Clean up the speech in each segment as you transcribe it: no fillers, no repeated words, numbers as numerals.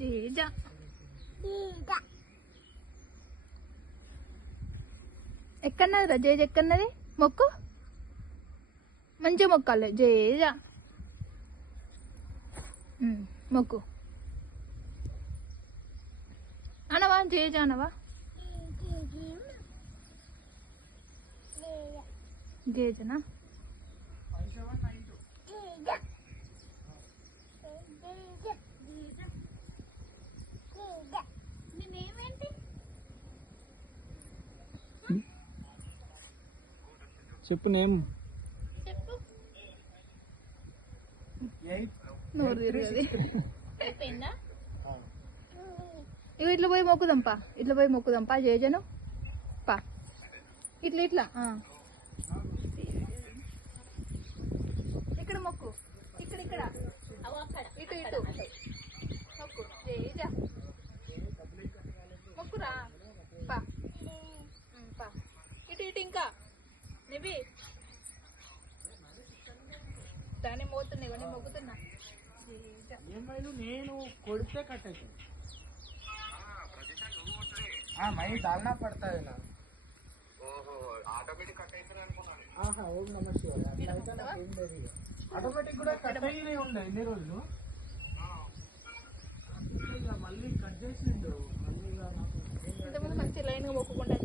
జేజ ఎక్కన్నది జేజ ఎక్కన్నది మొక్కు మంచిగా మొక్కాలి జేజ మొక్కు అనవా జేజ అనవా జేజనా చెప్పు నేమ్ నోరు తిరగది ఇక ఇట్లా పోయి మొక్కుదాంపా ఇట్లా పోయి మొక్కుదాంపా జేజను పా ఇట్లా ఇట్లా ఇక్కడ మొక్కు ఇక్కడ ఇక్కడ ఇటు ఇటు మొక్కు జేజ మొక్కురా పా పా ఇటు ఇటు ఇంకా నివి దాన్ని మోతున్నాయి ఇవన్నీ మొక్కుతున్నా నేను కొడితే కట్ అవుతుంది మై डालना पड़ता है ना ऑटोमेटिक कट అయితే అనుకున్నాను ఓం నమః శివాయ ఆటోమేటిక్ కూడా కట్ అయ్యి ఉండే ఎన్ని రోజులు ఇక మళ్ళీ కట్ చేసిండు మళ్ళీ ఇంతకుముందు మంచి లైన్ గా మొక్కుకుంటా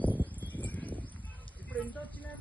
ఇప్పుడు ఎంత వచ్చినాయి